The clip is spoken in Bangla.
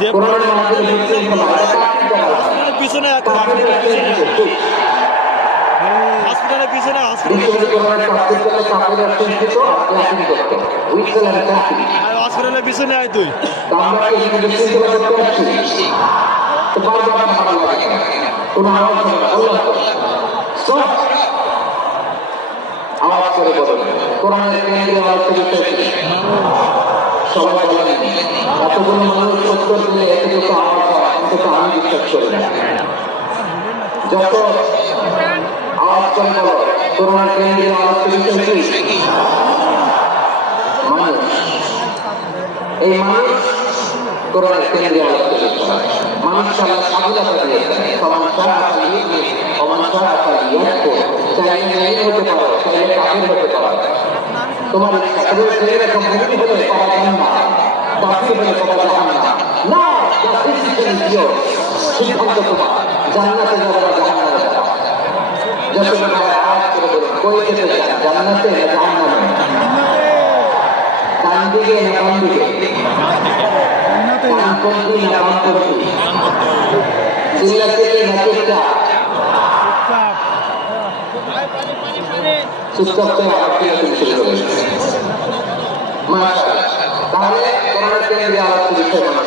যে পিছনে হসপিটালের পিছনে হসপিটালের পিছনে আয় তুই আওয়াজ করে বলেন কোরআনের কেন্দ্রে আওয়াজ করে সবাই বলেন এতগুলো মানুষ উত্তর দিলে এতটুকু আওয়াজ হয় অন্তত আমি বিশ্বাস করি না যত আওয়াজ করে বলো কোরআনের কেন্দ্রে আওয়াজ করে মানুষ এই মানুষ কোরআনের কেন্দ্রে আওয়াজ করে মানুষ আল্লাহ স্বাধীনতা দিয়েছেন সমান চাইলে হতে পারো চাইলে কাফের হতে পারো তোমার ইচ্ছা তবে এরকম মুক্তি হলে পাওয়া যায় না কাফের হলে পাওয়া যায় না সিদ্ধান্ত তোমার জান্নাতে যাবে না জাহান্নামে যাবে যত আওয়াজ করে বলুন কই যেতে চান জান্নাতে না জাহান্নামে ডান দিকে না বাম দিকে ডানপন্থী না বামপন্থী চিল্লাতে না চুপচাপ চুপচাপ করে আওয়াজ শুরু করে তাহলে কোরআনের কেন্দ্রে আওয়াজ